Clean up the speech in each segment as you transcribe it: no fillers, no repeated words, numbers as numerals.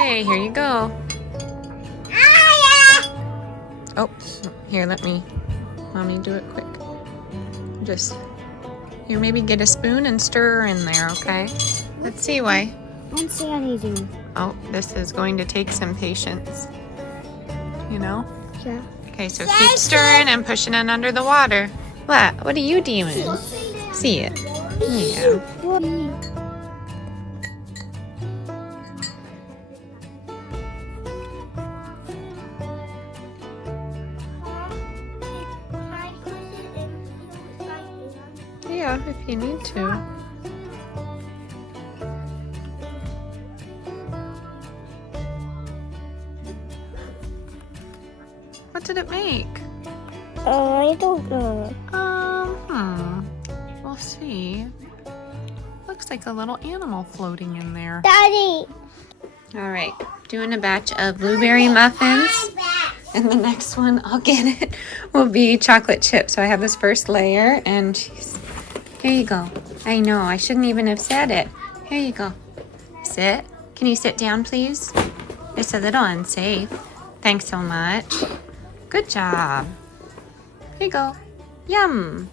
Okay, here you go. Oh, here, let me, mommy, do it quick. Just, here, maybe get a spoon and stir in there, okay? Let's see why. I don't see anything. Oh, this is going to take some patience. You know? Yeah. Okay, so keep stirring and pushing it under the water. What? What are you doing? See it? Yeah. Yeah, if you need to. What did it make? I don't know. We'll see. Looks like a little animal floating in there. Daddy! All right, doing a batch of blueberry muffins. And the next one, I'll get it, will be chocolate chip. So I have this first layer and geez, here you go. I know, I shouldn't even have said it. Here you go. Sit. Can you sit down, please? It's a little unsafe. Thanks so much. Good job. Here you go. Yum.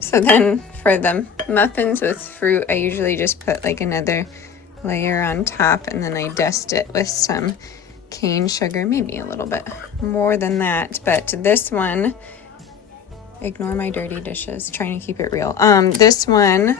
So then for the muffins with fruit, I usually just put like another layer on top and then I dust it with some cane sugar, maybe a little bit more than that. But this one, ignore my dirty dishes, trying to keep it real. This one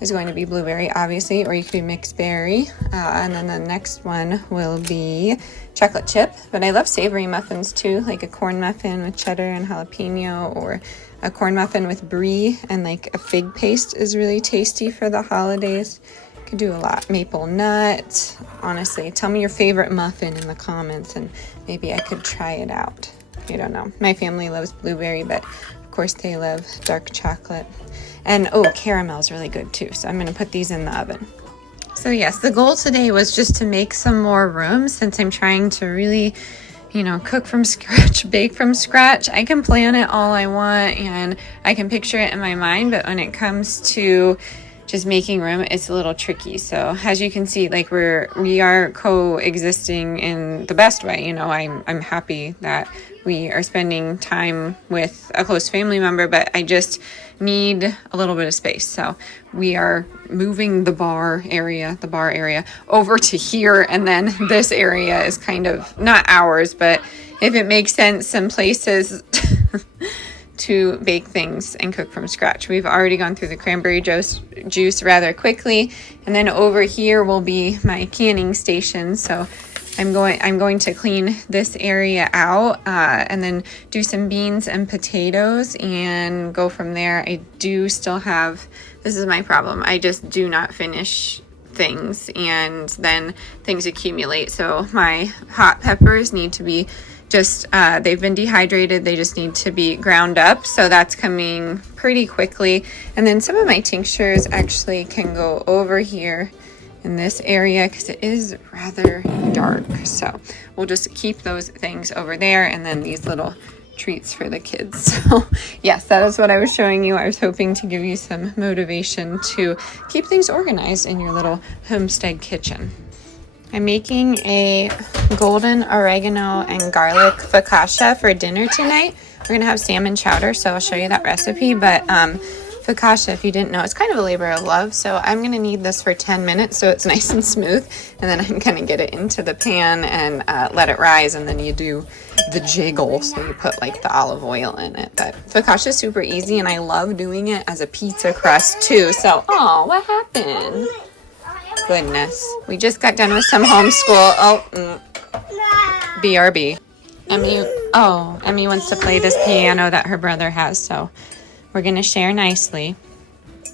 is going to be blueberry, obviously, or you could do mixed berry. And then the next one will be chocolate chip. But I love savory muffins too, like a corn muffin with cheddar and jalapeno, or a corn muffin with brie and like a fig paste is really tasty for the holidays. Could do a lot. Maple nut. Honestly, tell me your favorite muffin in the comments and maybe I could try it out. I don't know. My family loves blueberry, but of course they love dark chocolate. And oh, caramel is really good too. So I'm going to put these in the oven. So yes, the goal today was just to make some more room since I'm trying to really, you know, cook from scratch, bake from scratch. I can plan it all I want and I can picture it in my mind, but when it comes to just making room, it's a little tricky. So as you can see, like we are coexisting in the best way. You know, I'm happy that we are spending time with a close family member, but I just need a little bit of space. So we are moving the bar area over to here, and then this area is kind of not ours, but if it makes sense, some places to bake things and cook from scratch. We've already gone through the cranberry juice rather quickly, and then over here will be my canning station. So I'm going to clean this area out and then do some beans and potatoes and go from there. I do still have, this is my problem, I just do not finish things and then things accumulate. So my hot peppers need to be just, they've been dehydrated. They just need to be ground up. So that's coming pretty quickly. And then some of my tinctures actually can go over here in this area because it is rather dark. So we'll just keep those things over there and then these little treats for the kids. So yes, that is what I was showing you. I was hoping to give you some motivation to keep things organized in your little homestead kitchen. I'm making a golden oregano and garlic focaccia for dinner tonight. We're going to have salmon chowder, so I'll show you that recipe. But focaccia, if you didn't know, it's kind of a labor of love. So I'm going to knead this for 10 minutes so it's nice and smooth. And then I'm going to get it into the pan and let it rise. And then you do the jiggle. So you put like the olive oil in it. But focaccia is super easy and I love doing it as a pizza crust too. So, oh, what happened? Goodness. We just got done with some homeschool. BRB. Emmy wants to play this piano that her brother has, so we're going to share nicely.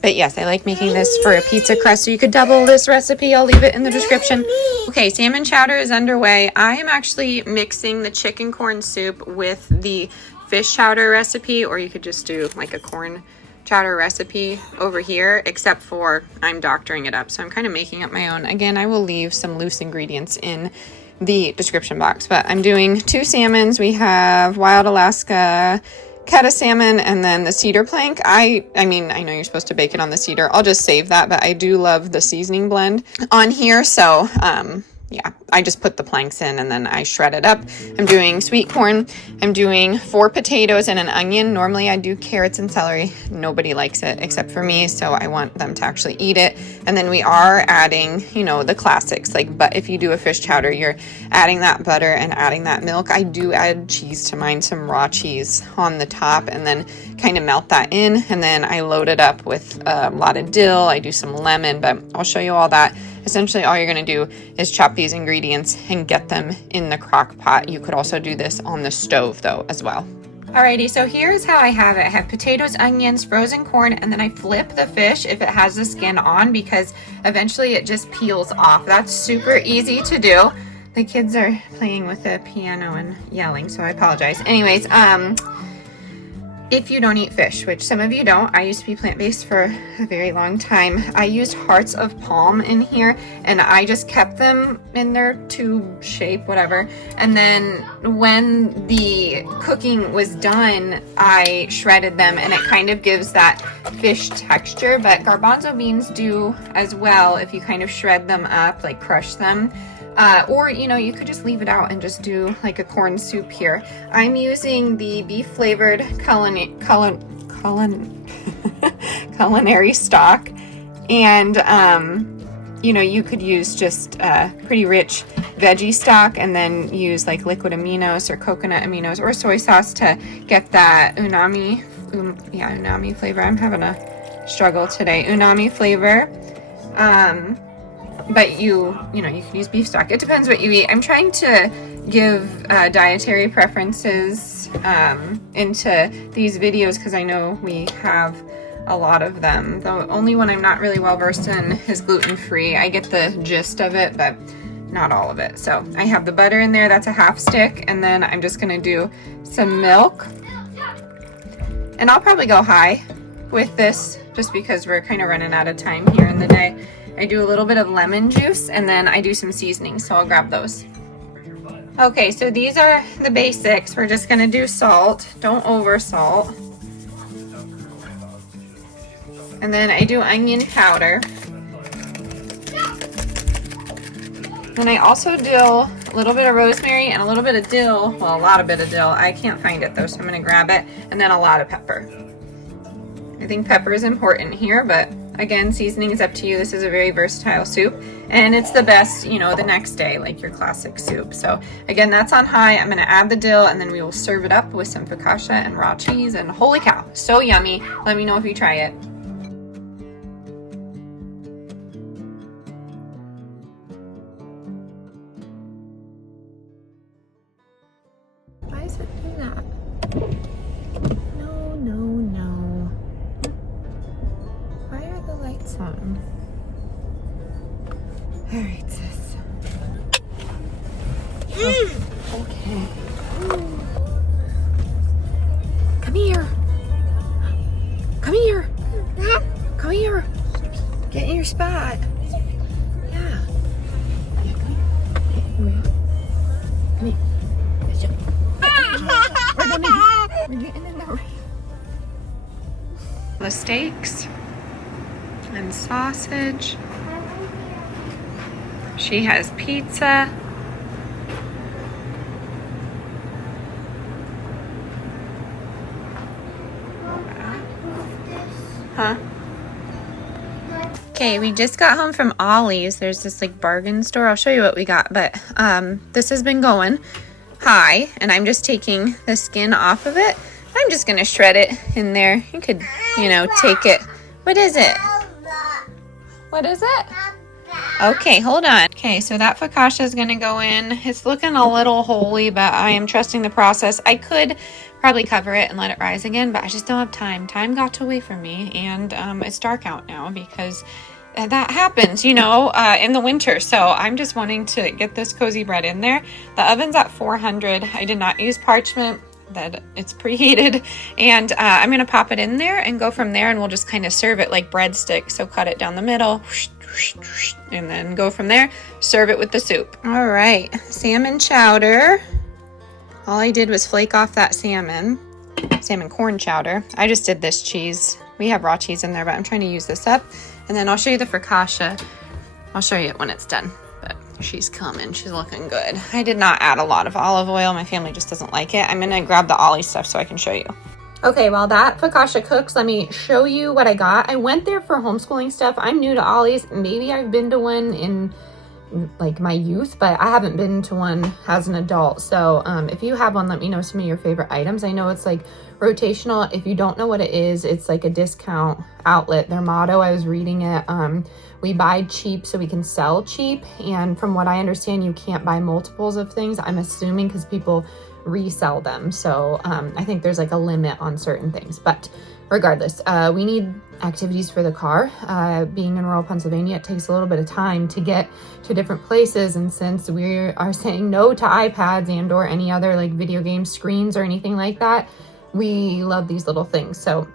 But yes, I like making this for a pizza crust, so you could double this recipe. I'll leave it in the description. Okay, salmon chowder is underway. I am actually mixing the chicken corn soup with the fish chowder recipe, or you could just do like a corn chowder recipe over here, except for I'm doctoring it up. So I'm kind of making up my own. Again, I will leave some loose ingredients in the description box, but I'm doing 2 salmons. We have wild Alaska Cata salmon and then the cedar plank. I mean, I know you're supposed to bake it on the cedar. I'll just save that, but I do love the seasoning blend on here. So, yeah, I just put the planks in and then I shred it up. I'm doing sweet corn. I'm doing 4 potatoes and an onion. Normally I do carrots and celery. Nobody likes it except for me, so I want them to actually eat it. And then we are adding, you know, the classics, like, but if you do a fish chowder, you're adding that butter and adding that milk. I do add cheese to mine, some raw cheese on the top, and then kind of melt that in. And then I load it up with a lot of dill. I do some lemon, but I'll show you all that. Essentially, all you're going to do is chop these ingredients and get them in the crock pot. You could also do this on the stove, though, as well. Alrighty, so here's how I have it. I have potatoes, onions, frozen corn, and then I flip the fish if it has the skin on because eventually it just peels off. That's super easy to do. The kids are playing with the piano and yelling, so I apologize. Anyways, if you don't eat fish, which some of you don't, I used to be plant-based for a very long time. I used hearts of palm in here and I just kept them in their tube shape, whatever. And then when the cooking was done, I shredded them and it kind of gives that fish texture, but garbanzo beans do as well if you kind of shred them up, like crush them. Or, you know, you could just leave it out and just do like a corn soup here. I'm using the beef flavored culinary stock. And, you know, you could use just pretty rich veggie stock and then use like liquid aminos or coconut aminos or soy sauce to get that umami flavor. I'm having a struggle today. Umami flavor. But you know, you can use beef stock. It depends what you eat. I'm trying to give dietary preferences into these videos because I know we have a lot of them. The only one I'm not really well versed in is gluten-free. I get the gist of it, but not all of it. So I have the butter in there. That's a half stick. And then I'm just going to do some milk. And I'll probably go high with this just because we're kind of running out of time here in the day. I do a little bit of lemon juice and then I do some seasoning, so I'll grab those. Okay, so these are the basics. We're just gonna do salt. Don't over salt. And then I do onion powder. And I also do a little bit of rosemary and a little bit of dill. Well, a lot of bit of dill. I can't find it though, so I'm gonna grab it. And then a lot of pepper. I think pepper is important here, but again, seasoning is up to you. This is a very versatile soup and it's the best, you know, the next day, like your classic soup. So again, that's on high. I'm gonna add the dill and then we will serve it up with some focaccia and raw cheese, and holy cow, so yummy. Let me know if you try it. Why is it doing that? No. Why are the lights on? All right, sis. Okay. Come here. Come here. Come here. Get in your spot. Yeah. Come here. We're getting in there. The steaks and sausage. She has pizza. Huh? Okay, we just got home from Ollies. There's this like bargain store. I'll show you what we got, but this has been going high and I'm just taking the skin off of it. I'm just gonna shred it in there. You could, you know, take it. What is it? What is it? Okay, hold on. Okay, so that focaccia is gonna go in. It's looking a little holy, but I am trusting the process. I could probably cover it and let it rise again, but I just don't have time. Time got away from me, and it's dark out now because that happens, you know, in the winter. So I'm just wanting to get this cozy bread in there. The oven's at 400. I did not use parchment. That it's preheated, and I'm gonna pop it in there and go from there, and we'll just kind of serve it like breadsticks. So cut it down the middle and then go from there, serve it with the soup. All right, salmon chowder. All I did was flake off that salmon. salmon corn chowder. I just did this cheese. We have raw cheese in there, but I'm trying to use this up. And then I'll show you the focaccia. I'll show you it when it's done. But she's coming. She's looking good. I did not add a lot of olive oil. My family just doesn't like it. I'm going to grab the Ollie stuff so I can show you. Okay, while that focaccia cooks, let me show you what I got. I went there for homeschooling stuff. I'm new to Ollie's. Maybe I've been to one in like my youth, but I haven't been to one as an adult. So if you have one, let me know some of your favorite items. I know it's like rotational. If you don't know what it is, it's like a discount outlet. Their motto, I was reading it, we buy cheap so we can sell cheap. And from what I understand, you can't buy multiples of things. I'm assuming because people resell them. So I think there's like a limit on certain things, but regardless, we need activities for the car. Being in rural Pennsylvania, it takes a little bit of time to get to different places. And since we are saying no to iPads and or any other like video game screens or anything like that, we love these little things. So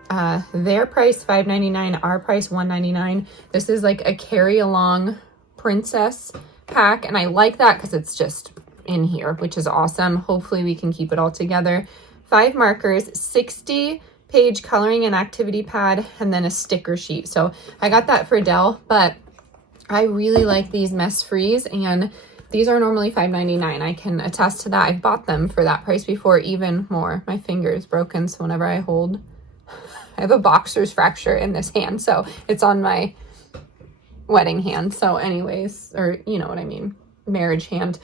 their price $5.99, our price $1.99. This is like a carry along princess pack. And I like that because it's just in here, which is awesome. Hopefully we can keep it all together. 5 markers, 60-page coloring and activity pad, and then a sticker sheet. So I got that for Dell, but I really like these mess frees, and these are normally $5.99. I can attest to that. I've bought them for that price before, even more. My finger is broken, so whenever I hold, I have a boxer's fracture in this hand, so it's on my wedding hand. So anyways, or you know what I mean, marriage hand.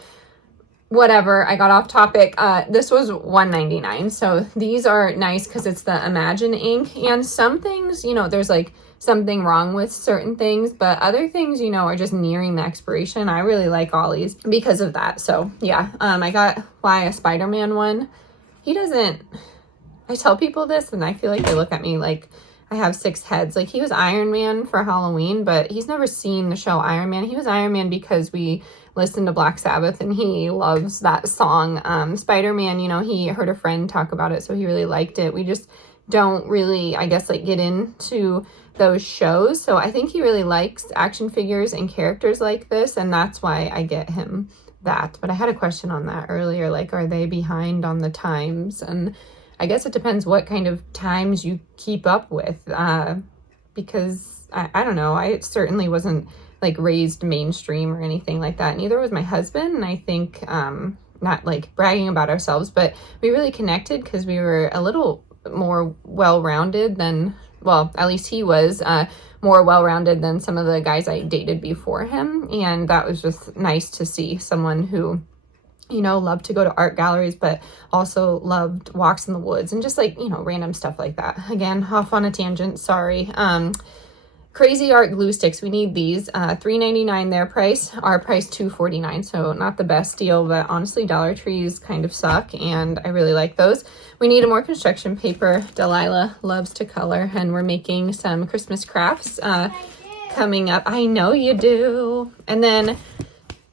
Whatever, I got off topic. This was $1.99. So these are nice because it's the Imagine ink. And some things, you know, there's like something wrong with certain things, but other things, you know, are just nearing the expiration. I really like Ollies because of that. So yeah, I got a Spider-Man one. He doesn't, I tell people this and I feel like they look at me like I have 6 heads. Like, he was Iron Man for Halloween, but he's never seen the show Iron Man. He was Iron Man because we listened to Black Sabbath and he loves that song. Spider-Man, you know, he heard a friend talk about it, so he really liked it. We just don't really, I guess, like get into those shows. So I think he really likes action figures and characters like this, and that's why I get him that. But I had a question on that earlier, like, are they behind on the times? And I guess it depends what kind of times you keep up with, because I don't know, I certainly wasn't like raised mainstream or anything like that. Neither was my husband. And I think, not like bragging about ourselves, but we really connected because we were a little more well-rounded than, well, at least he was more well-rounded than some of the guys I dated before him. And that was just nice to see someone who, you know, loved to go to art galleries, but also loved walks in the woods and just like, you know, random stuff like that. Again, off on a tangent, sorry. Crazy Art glue sticks. We need these. $3.99 their price. Our price $2.49. So not the best deal, but honestly, Dollar Trees kind of suck, and I really like those. We need more construction paper. Delilah loves to color, and we're making some Christmas crafts coming up. I know you do. And then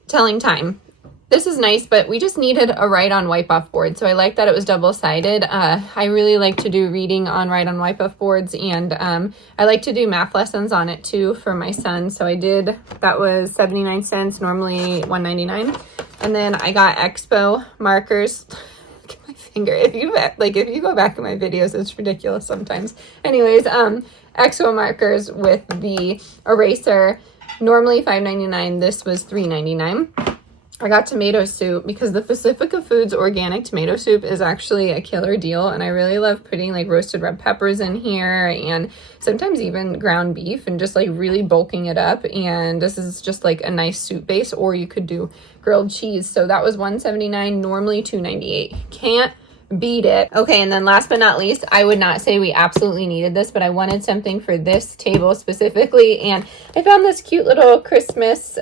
telling time. This is nice, but we just needed a write-on wipe-off board. So I like that it was double-sided. I really like to do reading on write-on wipe-off boards, and I like to do math lessons on it too for my son. So I did, that was 79 cents, normally $1.99. And then I got Expo markers. Look at my finger. If you go back in my videos, it's ridiculous sometimes. Anyways, Expo markers with the eraser, normally $5.99. This was $3.99. I got tomato soup because the Pacifica Foods organic tomato soup is actually a killer deal, and I really love putting like roasted red peppers in here and sometimes even ground beef and just like really bulking it up. And this is just like a nice soup base, or you could do grilled cheese. So that was $1.79, normally $2.98. Can't beat it. Okay, and then last but not least, I would not say we absolutely needed this, but I wanted something for this table specifically, and I found this cute little Christmas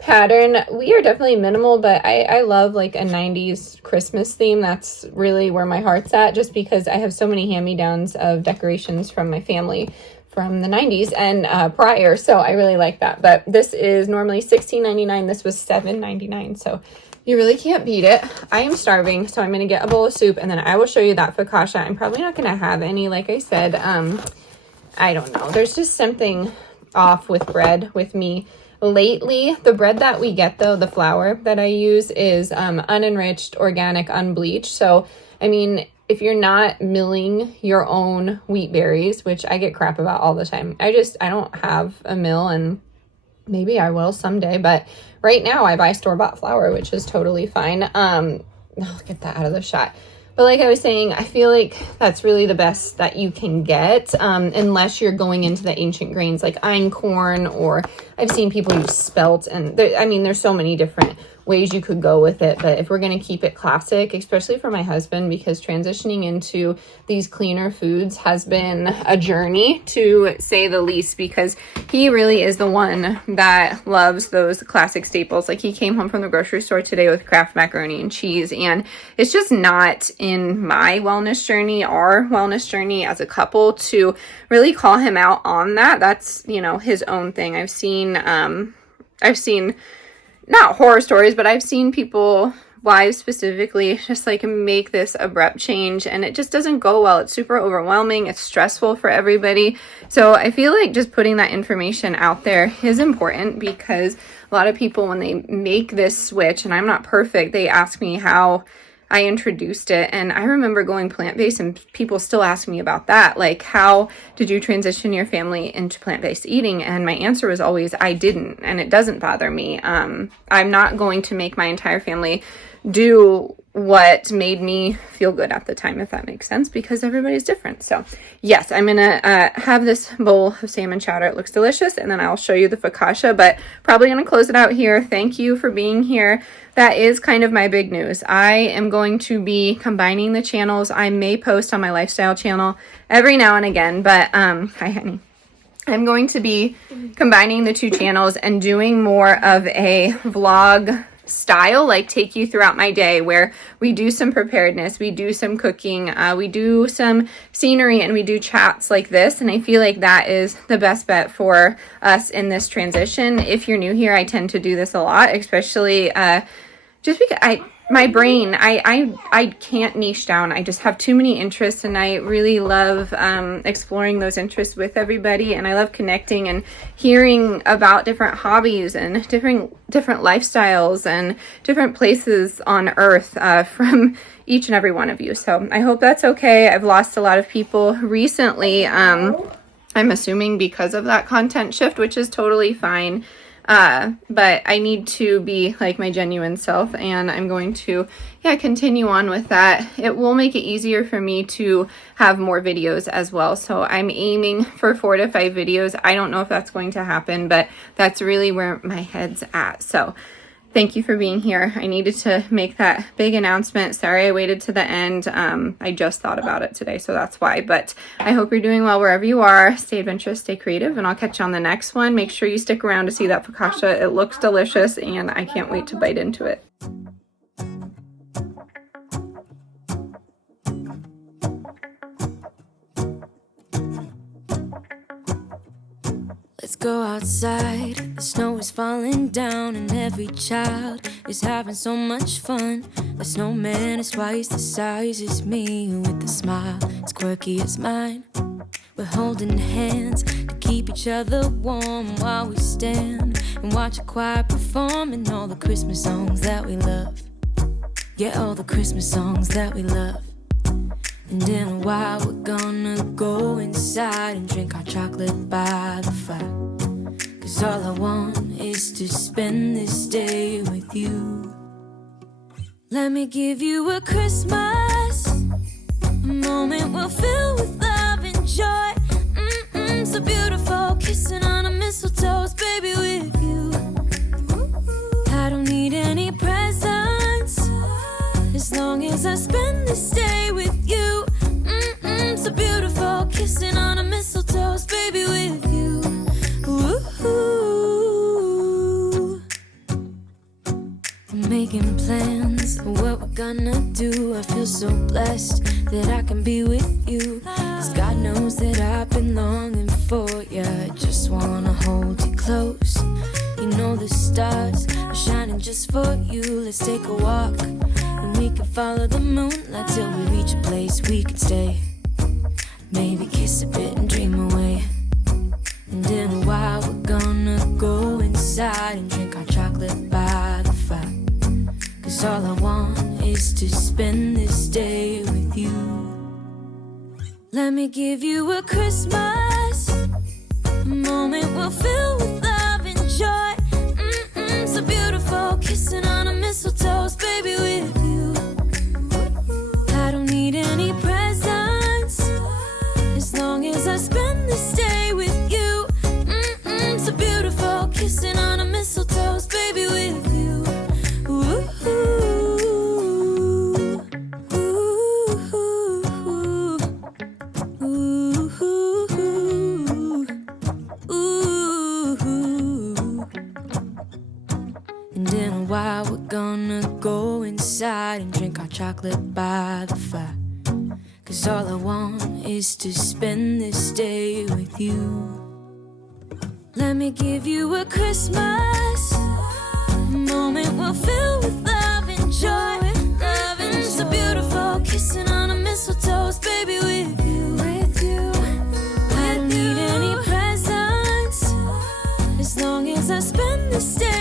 pattern. We are definitely minimal, but I love like a 90s Christmas theme. That's really where my heart's at, just because I have so many hand-me-downs of decorations from my family from the 90s and prior, so I really like that. But this is normally $16.99. This was $7.99, so you really can't beat it. I am starving, so I'm going to get a bowl of soup, and then I will show you that focaccia. I'm probably not going to have any, like I said. I don't know. There's just something off with bread with me lately. The bread that we get, though, the flour that I use is unenriched, organic, unbleached. So, I mean, if you're not milling your own wheat berries, which I get crap about all the time. I don't have a mill, and maybe I will someday, but right now I buy store-bought flour, which is totally fine. I'll get that out of the shot. But like I was saying, I feel like that's really the best that you can get, unless you're going into the ancient grains like einkorn, or I've seen people use spelt, and there's so many different ways you could go with it. But if we're going to keep it classic, especially for my husband, because transitioning into these cleaner foods has been a journey, to say the least, because he really is the one that loves those classic staples. Like, he came home from the grocery store today with Kraft macaroni and cheese, and it's just not in my wellness journey, our wellness journey as a couple, to really call him out on that. That's, his own thing. I've seen not horror stories, but I've seen people, wives specifically, just like make this abrupt change, and it just doesn't go well. It's super overwhelming. It's stressful for everybody. So I feel like just putting that information out there is important, because a lot of people, when they make this switch, and I'm not perfect, they ask me how I introduced it. And I remember going plant-based, and people still ask me about that. Like, how did you transition your family into plant-based eating? And my answer was always, I didn't, and it doesn't bother me. I'm not going to make my entire family do what made me feel good at the time, if that makes sense, because everybody's different. So yes, I'm gonna have this bowl of salmon chowder. It looks delicious, and then I'll show you the focaccia, but probably gonna close it out here. Thank you for being here. That is kind of my big news. I am going to be combining the channels. I may post on my lifestyle channel every now and again, but hi honey. I'm going to be combining the two channels and doing more of a vlog style, like take you throughout my day, where we do some preparedness, we do some cooking, we do some scenery, and we do chats like this. And I feel like that is the best bet for us in this transition. If you're new here, I tend to do this a lot, especially just because my brain, I can't niche down. I just have too many interests, and I really love exploring those interests with everybody, and I love connecting and hearing about different hobbies and different lifestyles and different places on earth from each and every one of you. So I hope that's okay. I've lost a lot of people recently, I'm assuming because of that content shift, which is totally fine. But I need to be like my genuine self, and I'm going to, continue on with that. It will make it easier for me to have more videos as well. So I'm aiming for 4 to 5 videos. I don't know if that's going to happen, but that's really where my head's at. So thank you for being here. I needed to make that big announcement. Sorry I waited to the end. I just thought about it today, so that's why. But I hope you're doing well wherever you are. Stay adventurous, stay creative, and I'll catch you on the next one. Make sure you stick around to see that focaccia. It looks delicious, and I can't wait to bite into it. Let's go outside, the snow is falling down, and every child is having so much fun. The snowman is twice the size as me, with a smile as quirky as mine. We're holding hands to keep each other warm while we stand and watch a choir performing all the Christmas songs that we love. Yeah, all the Christmas songs that we love. And in a while we're gonna go inside and drink our chocolate by the fire. 'Cause all I want is to spend this day with you. Let me give you a Christmas, a moment we'll fill with love and joy. So beautiful, kissing on a mistletoe, baby, with you. I don't need any presents, as long as I spend this day with you. So beautiful, kissing on a mistletoe, baby, with you. Ooh. I'm making plans for what we're gonna do. I feel so blessed that I can be with you. 'Cause God knows that I've been longing for you. I just wanna hold you close. You know the stars are shining just for you. Let's take a walk, and we can follow the moonlight till we reach a place we can stay. Maybe kiss a bit and dream away. And in a while we're gonna go inside and drink our chocolate by the fire. 'Cause all I want is to spend this day with you. Let me give you a Christmas moment we'll fill with love and joy. So beautiful, kissing on a mistletoe, baby, with you. I don't need any presents as long as I spend this day with you. So beautiful, kissing on a mistletoe, baby, with you. Ooh, and in a while we're gonna go inside and drink our chocolate by the fire. 'Cause all I want is to spend this day with you. Let me give you a Christmas moment we'll fill with love and joy. Love and so beautiful, kissing on a mistletoe, baby, with you. With you. I don't need any presents as long as I spend this day